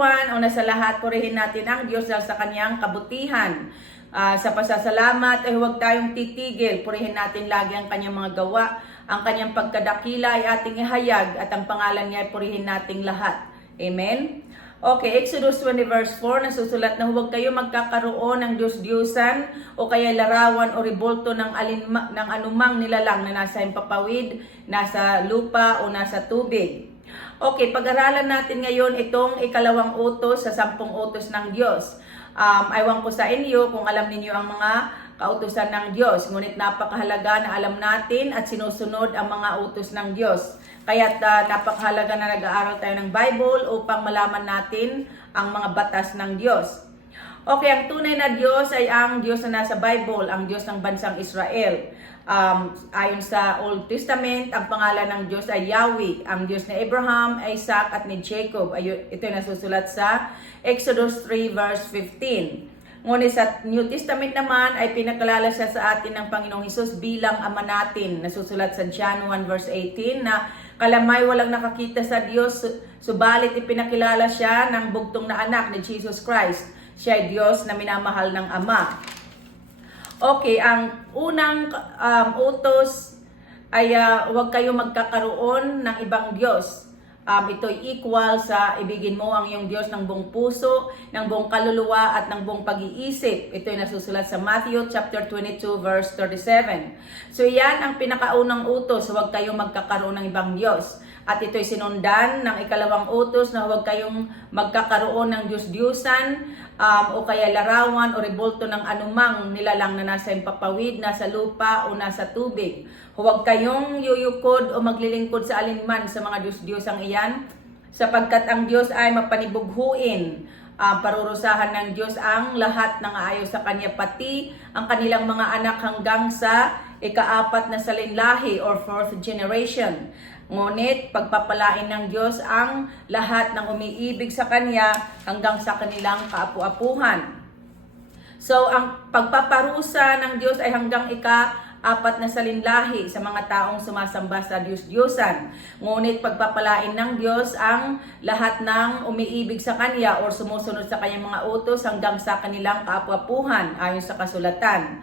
everyone, una sa lahat, purihin natin ang Diyos dahil sa kanyang kabutihan. Sa pasasalamat ay huwag tayong titigil. Purihin natin lagi ang kanyang mga gawa. Ang kanyang pagkadakila ay ating ihayag at ang pangalan niya ay purihin nating lahat. Amen? Okay, Exodus 20 verse 4, nasusulat na huwag kayo magkakaroon ng Diyos-Diyusan o kaya larawan o rebolto ng anumang nilalang na nasa himpapawid, nasa lupa o nasa tubig. Okay, pag-aralan natin ngayon itong ikalawang utos sa 10 utos ng Diyos. Aywan ko sa inyo kung alam ninyo ang mga kautusan ng Diyos. Ngunit napakahalaga na alam natin at sinusunod ang mga utos ng Diyos. Kaya't napakahalaga na nag-aaral tayo ng Bible upang malaman natin ang mga batas ng Diyos. Okay, ang tunay na Diyos ay ang Diyos na nasa Bible, ang Diyos ng bansang Israel. Ayon sa Old Testament, ang pangalan ng Diyos ay Yahweh, ang Diyos ni Abraham, Isaac at ni Jacob. Ito ay nasusulat sa Exodus 3 verse 15. Ngunit sa New Testament naman ay pinakilala siya sa atin ng Panginoong Hesus bilang Ama natin. Nasusulat sa John 1 verse 18 na kalamay walang nakakita sa Diyos, subalit ipinakilala siya ng bugtong na anak ni Jesus Christ. Siya ay Diyos na minamahal ng Ama. Okay, ang unang utos ay huwag kayo magkakaroon ng ibang Diyos. Ito'y equal sa ibigin mo ang iyong Diyos ng buong puso, ng buong kaluluwa at ng buong pag-iisip. Ito'y nasusulat sa Matthew chapter 22 verse 37. So yan ang pinakaunang utos, huwag kayong magkakaroon ng ibang Diyos. At ito'y sinundan ng ikalawang utos na huwag kayong magkakaroon ng Diyos-Diyusan o kaya larawan o rebolto ng anumang nilalang na nasa himpapawid, nasa lupa o nasa tubig. Huwag kayong yuyukod o maglilingkod sa alinman sa mga Diyos-Diyusang iyan, sapagkat ang Diyos ay mapanibughuin. Parurusahan ng Diyos ang lahat ng aayaw sa Kanya, pati ang kanilang mga anak hanggang sa ika-4 na salinlahi or 4th generation. Ngunit pagpapalain ng Diyos ang lahat ng umiibig sa Kanya hanggang sa kanilang kaapu-apuhan. So ang pagpaparusa ng Diyos ay hanggang ika-4 na salinlahi sa mga taong sumasamba sa Diyos-Diyusan. Ngunit pagpapalain ng Diyos ang lahat ng umiibig sa Kanya o sumusunod sa Kanyang mga utos hanggang sa kanilang kaapu-apuhan ayon sa kasulatan.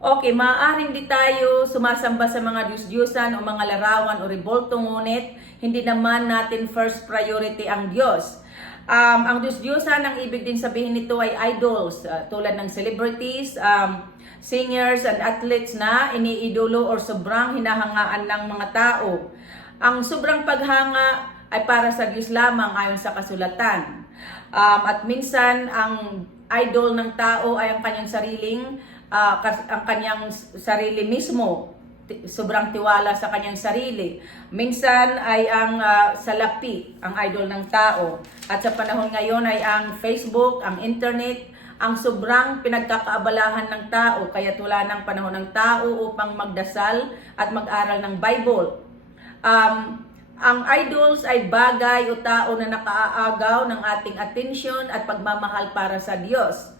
Okay, maaaring di tayo sumasamba sa mga Diyos-Diyusan o mga larawan o rebolto, ngunit hindi naman natin first priority ang Diyos. Ang Diyos-Diyusan, ang ibig din sabihin nito ay idols, tulad ng celebrities, singers and athletes na iniidolo o sobrang hinahangaan ng mga tao. Ang sobrang paghanga ay para sa Diyos lamang ayon sa kasulatan. At minsan, ang idol ng tao ay ang kanyang sarili mismo, sobrang tiwala sa kanyang sarili. Minsan ay ang salapi, ang idol ng tao. At sa panahon ngayon ay ang Facebook, ang internet, ang sobrang pinagkakaabalahan ng tao. Kaya wala ng panahon ng tao upang magdasal at mag-aral ng Bible. Ang idols ay bagay o tao na nakaaagaw ng ating atensyon at pagmamahal para sa Diyos.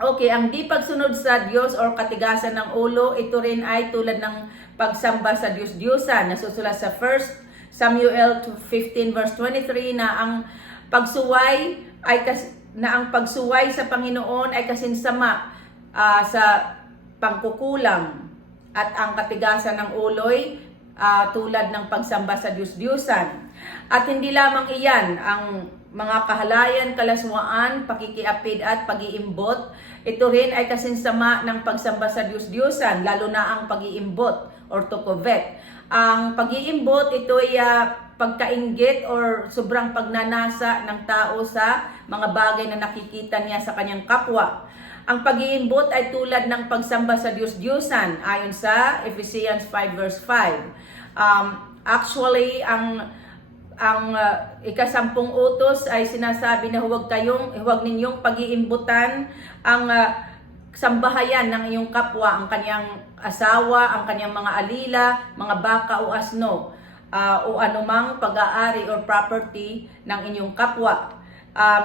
Okay, ang di pagsunod sa Diyos o katigasan ng ulo, ito rin ay tulad ng pagsamba sa Diyos-Diyusan. Nasusulat sa 1 Samuel 15 verse 23 na ang pagsuway sa Panginoon ay kasinsama sa pangkukulam, at ang katigasan ng ulo'y tulad ng pagsamba sa Diyos-Diyusan. At hindi lamang iyan, ang mga kahalayan, kalaswaan, pakikiapid at pag-iimbot, ito rin ay kasinsama ng pagsamba sa Diyos-Diyusan, lalo na ang pag-iimbot or tukovet. Ang pag-iimbot, ito ay pagkainggit or sobrang pagnanasa ng tao sa mga bagay na nakikita niya sa kanyang kapwa. Ang pag-iimbot ay tulad ng pagsamba sa Diyos-Diyusan ayon sa Ephesians 5 verse 5. Actually, ang ika-10 utos ay sinasabi na huwag ninyong pag-iimbutan ang sambahayan ng iyong kapwa, ang kanyang asawa, ang kanyang mga alila, mga baka o asno, o anumang pag-aari or property ng inyong kapwa.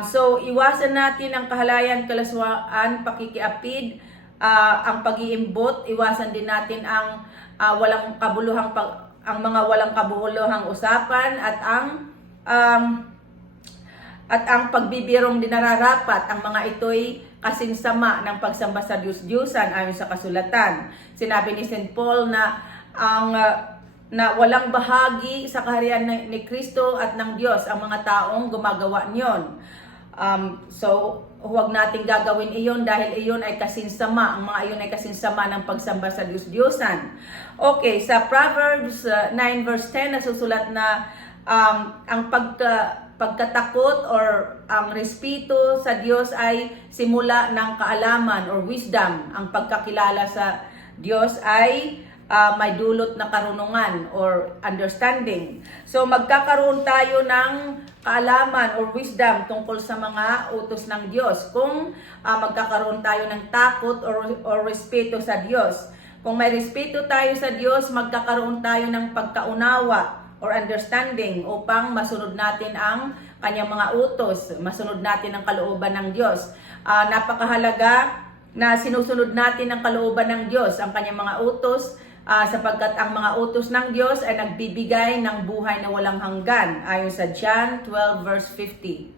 So, iwasan natin ang kahalayan, kalaswaan, pakikiapid, ang pag-iimbot. Iwasan din natin ang mga walang kabuluhang usapan at ang at ang pagbibirong dinararapat, ang mga ito'y kasinsama ng pagsamba sa Diyos-Diyusan ayon sa kasulatan. Sinabi ni St. Paul na na walang bahagi sa kaharian ni Kristo at ng Diyos ang mga taong gumagawa niyon. So, huwag nating gagawin iyon dahil iyon ay kasinsama. Ang mga iyon ay kasinsama ng pagsamba sa Diyos-Diyusan. Okay, sa Proverbs 9 verse 10 nasusulat na ang pagkatakot or ang respeto sa Diyos ay simula ng kaalaman or wisdom. Ang pagkakilala sa Diyos ay may dulot na karunungan or understanding. So magkakaroon tayo ng kaalaman or wisdom tungkol sa mga utos ng Diyos kung magkakaroon tayo ng takot or respeto sa Diyos. Kung may respeto tayo sa Diyos, magkakaroon tayo ng pagkaunawa or understanding upang masunod natin ang kanyang mga utos, masunod natin ang kalooban ng Diyos. Napakahalaga na sinusunod natin ang kalooban ng Diyos, ang kanyang mga utos, sapagkat ang mga utos ng Diyos ay nagbibigay ng buhay na walang hanggan, ayon sa John 12 verse 50.